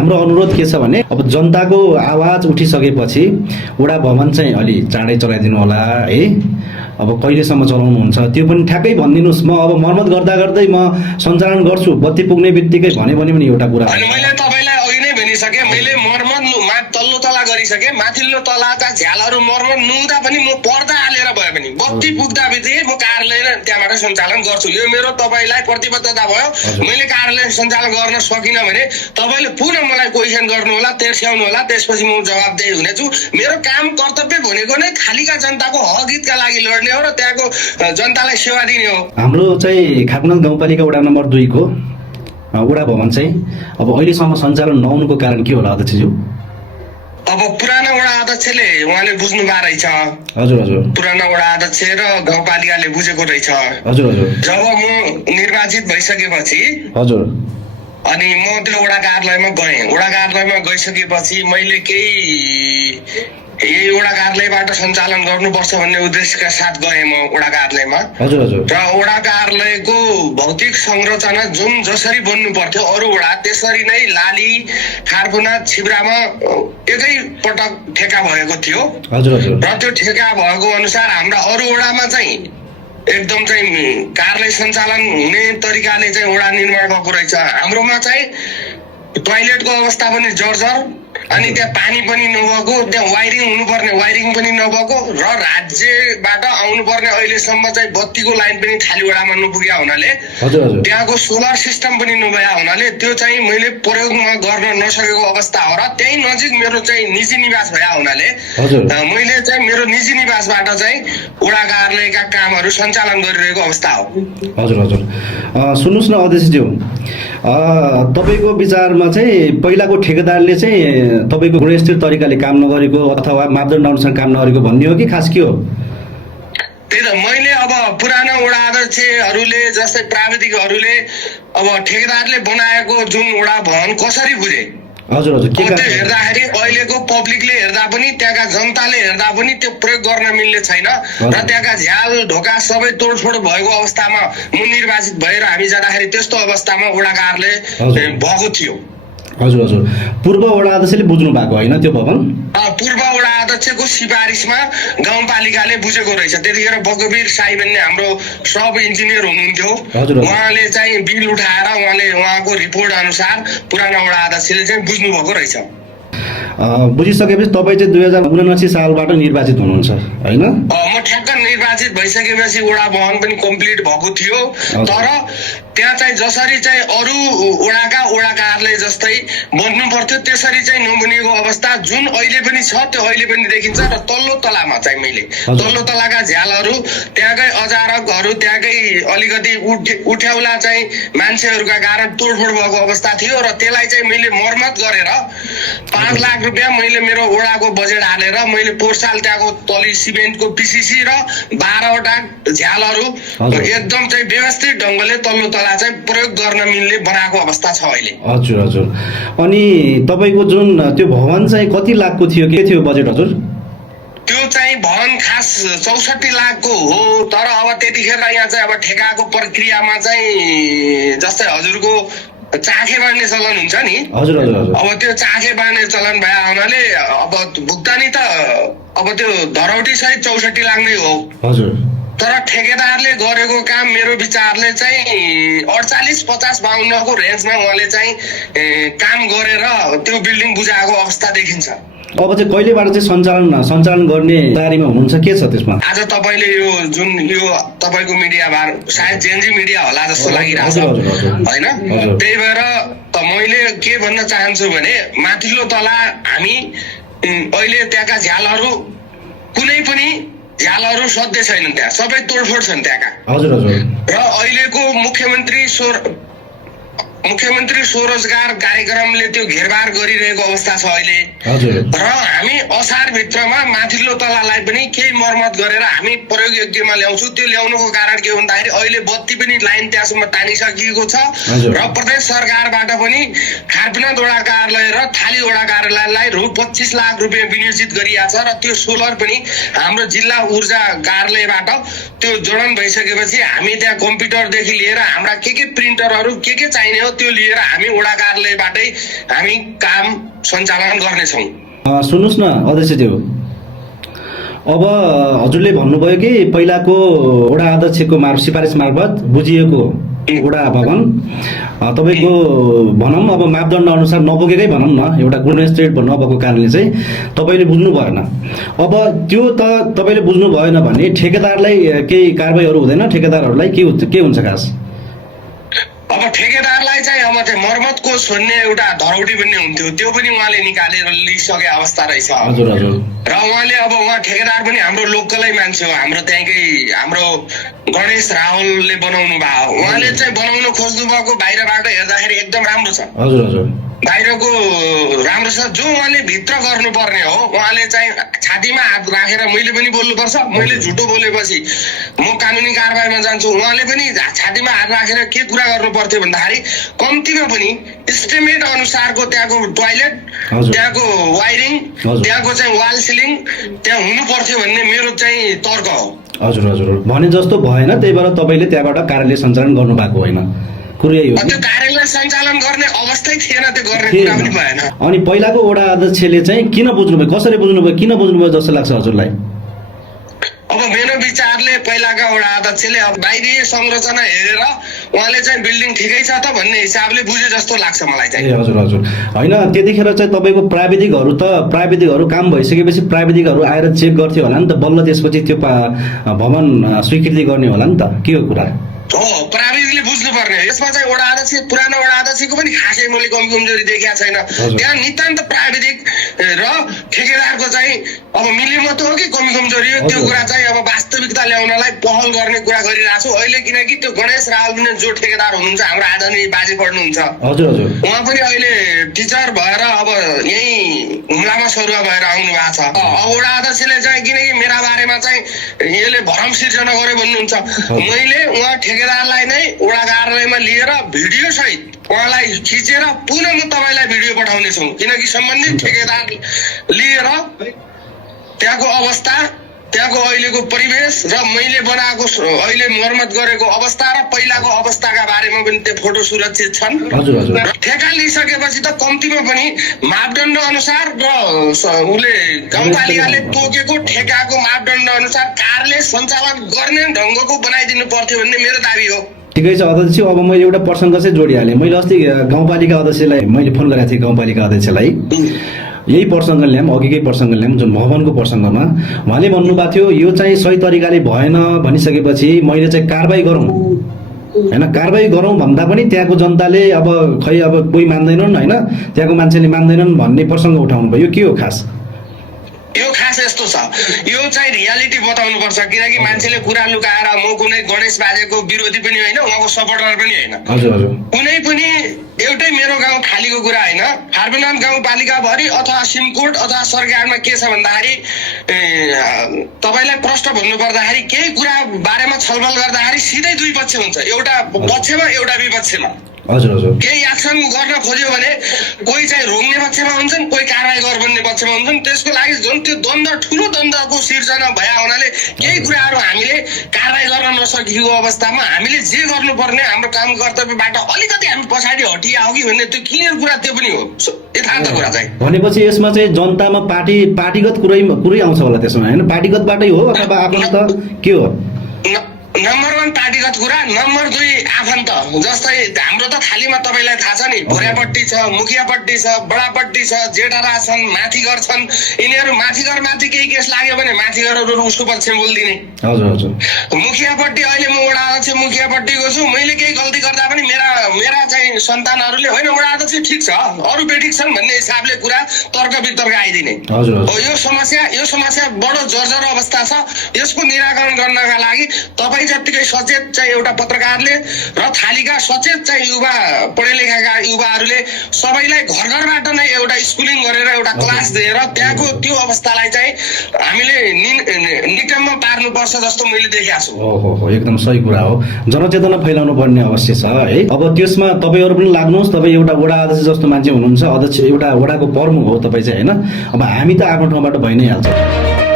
हाम्रो अनुरोध के छ भने अब जनताको आवाज उठिसकेपछि वडा भवन चाहिँ अलि चाँडै चलाइदिनु होला है। अब कहिलेसम्म चलाउनुहुन्छ त्यो पनि ठ्याक्कै भनिदिनुहोस्। म अब मर्मत गर्दा गर्दै म सञ्चालन गर्छु बत्ती पुग्ने बित्तिकै भने पनि एउटा कुरा अनि मैले तपाईलाई अघि नै भनिसके, मैले मर्मत तल्लो तला गरिसके, माथिल्लो तलाका झ्यालहरू मर्मत नुहुँदा पनि म पर्दा हालेर भए पनि बत्ती पुग्दा बित्तिकै म कार्यालय त्यहाँबाट सञ्चालन गर्छु। यो मेरो तपाईलाई प्रतिबद्धता भयो। मैले कार्यालय सञ्चालन गर्न सकिनँ भने तपाईले पुनः मलाई क्वेसन गर्नु होला, तेर्स्याउनु होला, त्यसपछि म जवाबदेही हुनेछु। मेरो काम कर्तव्य भनेको नै खालीका जनताको हक हितका लागि लड्ने हो र त्यहाँको जनतालाई सेवा दिने हो। हाम्रो चाहिँ खाकुनाल गाउँपालिका वडा नम्बर 2 को वडा भवन चाहिँ अब अहिलेसम्म सञ्चालन नहुनुको कारण के होला अध्यक्षज्यू? अब पुरानो वडा अध्यक्षले उहाँले बुझ्नु भएको रहेछ। हजुर हजुर। पुरानो वडा अध्यक्ष र गाउँपालिकाले बुझेको रहेछ। हजुर हजुर। जब म निर्वाचित भइसकेपछि हजुर अनि म त्यो वडा कार्यालयमा गएँ। वडा कार्यालयमा गइसकेपछि मैले केही यही वडा कार्यालयबाट सञ्चालन गर्नुपर्छ भन्ने उद्देश्यका साथ गएँ म वडा कार्यालयमा। हजुर हजुर। र वडा कार्यालयको भौतिक संरचना जुन जसरी बन्नु पर्थ्यो अरू वडा त्यसरी नै लाली, खारकुना, छिब्रामा एकै पटक ठेका भएको थियो। हजुर हजुर। र त्यो ठेका भएको अनुसार हाम्रा अरू वडामा चाहिँ एकदम चाहिँ कार्यालय सञ्चालन हुने तरिकाले चाहिँ वडा निर्माण भएको रहेछ। हाम्रोमा चाहिँ टोयलेटको अवस्था पनि जर्जर, अनि त्यहाँ पानी पनि नभएको, त्यहाँ वायरिङ हुनुपर्ने वायरिङ पनि नभएको र राज्यबाट आउनुपर्ने अहिलेसम्म चाहिँ बत्तीको लाइन पनि थालीवडामा नपुगेका हुनाले त्यहाँको सोलर सिस्टम पनि नभएका हुनाले त्यो चाहिँ मैले प्रयोगमा गर्न नसकेको अवस्था हो। र त्यही नजिक मेरो चाहिँ निजी निवास भएका हुनाले मैले चाहिँ मेरो निजी निवासबाट चाहिँ वडा कार्यालयका कामहरू सञ्चालन गरिरहेको अवस्था हो। हजुर हजुर। सुन्नुहोस् न अध्यक्षज्यू, तपाईँको विचारमा चाहिँ पहिलाको ठेकेदारले चाहिँ तपाईँको गुणस्थिर तरिकाले काम नगरेको अथवा मापदण्ड अनुसार काम नगरेको भन्ने हो कि खास के हो? त्यही त मैले अब पुरानो वडा अध्यक्षहरूले जस्तै प्राविधिकहरूले अब ठेकेदारले बनाएको जुन वडा भवन कसरी बुझे? हजुर हजुर। त्यो हेर्दाखेरि अहिलेको पब्लिकले हेर्दा पनि त्यहाँका जनताले हेर्दा पनि त्यो प्रयोग गर्न मिल्ने छैन र त्यहाँका झ्याल ढोका सबै तोडफोड भएको अवस्थामा म निर्वाचित भएर हामी जाँदाखेरि त्यस्तो अवस्थामा वडा कार्यालय भएको थियो। हजुर हजुर। पूर्व वडा अध्यक्षले बुझ्नु भएको होइन त्यो भवन? पूर्व वडा अध्यक्षको सिफारिसमा गाउँपालिकाले बुझेको रहेछ। त्यतिखेर बगबीर साई भन्ने हाम्रो सब इन्जिनियर हुनुहुन्थ्यो। उहाँले चाहिँ बिल उठाएर उहाँको रिपोर्ट अनुसार पुरानो वडा अध्यक्षले चाहिँ बुझ्नु भएको रहेछ। बुझिसकेपछि तपाईँ चाहिँ 2079 सालबाट निर्वाचित हुनुहुन्छ होइन? म ठ्याक्क निर्वाचित भइसकेपछि वडा भवन पनि कम्प्लिट भएको थियो। तर त्यहाँ चाहिँ जसरी चाहिँ अरू वडा कार्यालय जस्तै बन्नु पर्थ्यो त्यसरी चाहिँ नबनिएको अवस्था जुन अहिले पनि छ त्यो अहिले पनि देखिन्छ। र तल्लो तलामा चाहिँ मैले तल्लो तलाका झ्यालहरू, त्यहाँकै अजारकहरू, त्यहाँकै अलिकति उठ्याउला चाहिँ मान्छेहरूका कारण तोडफोड भएको अवस्था थियो र त्यसलाई चाहिँ मैले मर्मत गरेर 5 लाख रुपियाँ मैले मेरो वडाको बजेट हालेर मैले पोहोर साल त्यहाँको तली सिमेन्टको पिसिसी र 12वटा झ्यालहरू एकदम चाहिँ व्यवस्थित ढङ्गले तल्लो तला चाहिँ प्रयोग गर्न मिल्ने बनाएको अवस्था छ अहिले। हजुर हजुर। अनि तपाईँको जुन त्यो भवन चाहिँ कति लाखको थियो, के थियो बजेट हजुर? त्यो चाहिँ भवन खास 64 लाखको हो। तर अब त्यतिखेर यहाँ चाहिँ अब ठेकाको प्रक्रियामा चाहिँ जस्तै हजुरको चाखे बाँड्ने चलन हुन्छ नि। हजुर हजुर। अब त्यो चाखे बाँड्ने चलन भए हुनाले अब भुक्तानी त अब त्यो धरौटी सहित 64 लाख नै हो। हजुर। तर ठेकेदारले गरेको काम मेरो विचारले चाहिँ 48, 50, 52 को रेन्जमा उहाँले चाहिँ काम गरेर त्यो बिल्डिङ बुझाएको अवस्था देखिन्छ। अब चाहिँ कहिलेबाट चाहिँ सञ्चालन गर्ने तयारीमा हुनुहुन्छ, के छ त्यसमा? आज तपाईँले यो जुन यो तपाईँको मिडिया सायद जेएनजी मिडिया होला जस्तो लागिरहेछ होइन? त्यही भएर त मैले के भन्न चाहन्छु भने माथिल्लो तला हामी अहिले त्यहाँका झ्यालहरू कुनै पनि झ्यालहरू सध्य छैनन्, त्यहाँ सबै तोडफोड छन् त्यहाँका। हजुर हजुर। र अहिलेको मुख्यमन्त्री स्वरोजगार कार्यक्रमले त्यो घेरबार गरिरहेको अवस्था छ अहिले। र हामी असार भित्रमा माथिल्लो तलालाई पनि केही मर्मत गरेर हामी प्रयोग योग्यमा ल्याउँछौँ। त्यो ल्याउनुको कारण के भन्दाखेरि अहिले बत्ती पनि लाइन त्यहाँसम्म तानिसकिएको छ र प्रदेश सरकारबाट पनि खारपिना वडा कार्यालय र थाली वडा कार्यालयलाई रु 25 लाख रुपियाँ विनियोजित गरिएको छ। र त्यो सोलर पनि हाम्रो जिल्ला ऊर्जा कार्यालयबाट त्यो जोडन भइसकेपछि हामी त्यहाँ कम्प्युटरदेखि लिएर हाम्रा के प्रिन्टरहरू के चाहिने हो त्यो लिएर हामी वडा कार्यालयबाटै हामी काम सञ्चालन गर्नेछौँ। सुन्नुहोस् न अध्यक्षज्यू, अब हजुरले भन्नुभयो कि पहिलाको वडा अध्यक्षको सिफारिस मार्फत बुझिएको वडा भवन तपाईँको भनौँ अब मापदण्ड अनुसार नपुगेकै भनौँ न, एउटा गुणस्थिर नभएको कारणले चाहिँ तपाईँले बुझ्नु भएन। अब त्यो त तपाईँले बुझ्नु भएन भने ठेकेदारलाई केही कारबाहीहरू हुँदैन? ठेकेदारहरूलाई के हुन्छ खास? अब ठेकेदारलाई चाहिँ अब त्यो मर्मतको छोड्ने एउटा धरौटी पनि हुन्थ्यो, त्यो पनि उहाँले निकालेर लिइसके अवस्था रहेछ। हजुर हजुर। र उहाँले अब उहाँ ठेकेदार पनि हाम्रो लोकलै मान्छे हो, हाम्रो त्यहीँकै हाम्रो गणेश राहुलले बनाउनु भयो। उहाँले चाहिँ बनाउन खोज्नु भएको बाहिरबाट हेर्दाखेरि एकदम राम्रो छ। हजुर हजुर। बाहिरको राम्रो छ, जो उहाँले भित्र गर्नुपर्ने हो उहाँले चाहिँ छातीमा हात राखेर मैले पनि बोल्नुपर्छ। मैले झुटो बोलेपछि म कानुनी कारबाहीमा जान्छु, उहाँले पनि छातीमा हात राखेर के कुरा गर्नु पर्थ्यो भन्दाखेरि कम्तीमा पनि इस्टिमेट अनुसारको त्यहाँको टोयलेट, त्यहाँको वायरिङ, त्यहाँको चाहिँ वाल सिलिङ त्यहाँ हुनु पर्थ्यो भन्ने मेरो चाहिँ तर्क हो। हजुर हजुर। भने जस्तो भएन, त्यही भएर तपाईँले त्यहाँबाट कार्यालय सञ्चालन गर्नु भएको होइन? त्यो कार्यालय सञ्चालन गर्ने अवस्थै थिएन, त्यो गर्ने कुरा पनि भएन। अनि पहिलाको वडा अध्यक्षले चाहिँ किन बुझ्नुभयो, कसरी बुझ्नुभयो, किन बुझ्नुभयो जस्तो लाग्छ हजुरलाई? अब मेरो विचारले पहिलाका वडा अध्यक्षले अब बाहिरी संरचना हेरेर उहाँले चाहिँ बिल्डिङ ठिकै छ त भन्ने हिसाबले बुझे जस्तो लाग्छ मलाई चाहिँ। ए हजुर हजुर। होइन त्यतिखेर चाहिँ तपाईँको प्राविधिकहरू काम भइसकेपछि प्राविधिकहरू आएर चेक गर्थ्यो होला नि त, बल्ल त्यसपछि त्यो भवन स्वीकृति गर्ने होला नि त, के हो कुरा? हो, प्राविधिकले बुझ्नु पर्ने। यसमा चाहिँ वडा अध्यक्ष, पुरानो वडा अध्यक्षको पनि खासै मैले कमजोरी देखेको छैन। त्यहाँ नितान्त प्राविधिक र ठेकेदारको चाहिँ अब मिलेमतो हो कि कमजोरी हो, त्यो कुरा चाहिँ अब वास्तविकता ल्याउनलाई पहल गर्ने कुरा गरिरहेको छु अहिले। किनकि त्यो गणेश रावल पनि जो ठेकेदार हुनुहुन्छ, हाम्रो आदरणीय बाजे पढ्नुहुन्छ, हजुर हजुर, उहाँ पनि अहिले टिचर भएर अब यही हुम्लामा सरुवा भएर आउनु भएको छ। अब वडा अध्यक्षले चाहिँ किनकि मेरा बारेमा चाहिँ यसले भरम सिर्जना गर्यो भन्नुहुन्छ, मैले उहाँ ठेकेदारलाई नै वडा कार्यालयमा लिएर भिडियो सहित उहाँलाई खिचेर पुनः म तपाईँलाई भिडियो पठाउने छु। किनकि सम्बन्धित ठेकेदार लिएर त्यहाँको अवस्था, त्यहाँको अहिलेको परिवेश र मैले बनाएको अहिले मर्मत गरेको अवस्था र पहिलाको अवस्थाका बारेमा पनि त्यो फोटो सुरक्षित छन्। ठेका लिइसकेपछि त कम्तीमा पनि मापदण्ड अनुसार र उसले गाउँपालिकाले तोकेको ठेकाको मापदण्ड अनुसार कार्यालय सञ्चालन गर्ने ढङ्गको बनाइदिनु पर्थ्यो भन्ने मेरो दाबी हो। ठिकै छ अध्यक्ष, अब मैले एउटा प्रसङ्ग चाहिँ जोडिहालेँ। मैले अस्ति गाउँपालिका अध्यक्षलाई मैले फोन गरेको थिएँ, गाउँपालिका अध्यक्षलाई यही प्रसङ्ग ल्याऊँ, अघिकै प्रसङ्ग ल्याऊँ, जुन भवनको प्रसङ्गमा उहाँले भन्नुभएको थियो यो चाहिँ सही तरिकाले भएन भनिसकेपछि मैले चाहिँ कारबाही गरौँ, होइन कारबाही गरौँ भन्दा पनि त्यहाँको जनताले अब खै अब कोही मान्दैनन्, होइन त्यहाँको मान्छेले मान्दैनन् भन्ने प्रसङ्ग उठाउनु भयो। यो के हो खास? यो खास यस्तो छ, यो चाहिँ रियालिटी बताउनु पर्छ। किनकि मान्छेले कुरा लुकाएर म कुनै गणेश बाजेको विरोधी पनि होइन, उहाँको सपोर्टर पनि होइन। हजुर हजुर। कुनै पनि एउटै मेरो गाउँ खालीको कुरा होइन, फार्मेनाम गाउँपालिकाभरि अथवा सिमकोट अथवा सरकारमा के छ भन्दाखेरि तपाईँलाई प्रश्न भन्नु पर्दाखेरि केही कुरा बारेमा छलफल गर्दाखेरि सिधै दुई पक्ष हुन्छ, एउटा पक्षमा एउटा विपक्षमा। हजुर हजुर। केही एक्सन गर्न खोज्यो भने कोही चाहिँ रोक्ने पक्षमा हुन्छन्, कोही कारवाही गर भन्ने पक्षमा हुन्छन्। त्यसको लागि जुन त्यो द्वन्द्व, ठुलो द्वन्द्वको सिर्जना भए हुनाले केही कुराहरू हामीले कारवाही गर्न नसकेको अवस्थामा हामीले जे गर्नुपर्ने हाम्रो काम कर्तव्यबाट अलिकति हामी पछाडि हटिआयो कि भन्ने त्यो क्लियर कुरा त्यो पनि हो, यथार्थ कुरा चाहिँ। भनेपछि यसमा चाहिँ जनतामा पार्टीगत कुरै आउँछ होला त्यसमा, होइन पार्टीगतबाटै हो अथवा आफन्त के हो? नम्बर 1 पार्टीगत कुरा, नम्बर 2 आफन्त। जस्तै हाम्रो त थालीमा तपाईँलाई थाहा छ नि, भोरियापट्टि छ, मुखियापट्टि छ, बडापट्टि छ, जेठारा छन्, माथिघर छन्। यिनीहरू माथि केही केस लाग्यो भने माथिघरहरू उसको पक्षमा बोलिदिने। हजुर हजुर। मुखियापट्टि अहिले म वडा अध्यक्ष मुखियापट्टिको छु, मैले केही गल्ती गर्दा पनि मेरा चाहिँ सन्तानहरूले होइन वडा अध्यक्ष ठिक छ, अरू बेठिक छन् भन्ने हिसाबले कुरा तर्क वितर्क आइदिने। यो समस्या बडो जर्जर अवस्था छ। यसको निराकरण गर्नका लागि तपाईँ जतिकै सचेत चाहिँ एउटा पत्रकारले र थालीका सचेत चाहिँ युवा पढे लेखेका युवाहरूले सबैलाई घर घरबाट नै एउटा स्कुलिङ गरेर एउटा क्लास दिएर त्यहाँको त्यो अवस्थालाई चाहिँ हामीले निकटमा पार्नुपर्छ जस्तो मैले देखेको छु। ओहो, एकदम सही कुरा हो। जनचेतना फैलाउनु पर्ने अवश्य छ है। अब त्यसमा तपाईँहरू पनि लाग्नुहोस्, तपाईँ एउटा वडा अध्यक्ष जस्तो मान्छे हुनुहुन्छ, अध्यक्ष एउटा वडाको प्रमुख हो तपाईँ चाहिँ, होइन? अब हामी त आफ्नो ठाउँबाट भइ नै हाल्छ।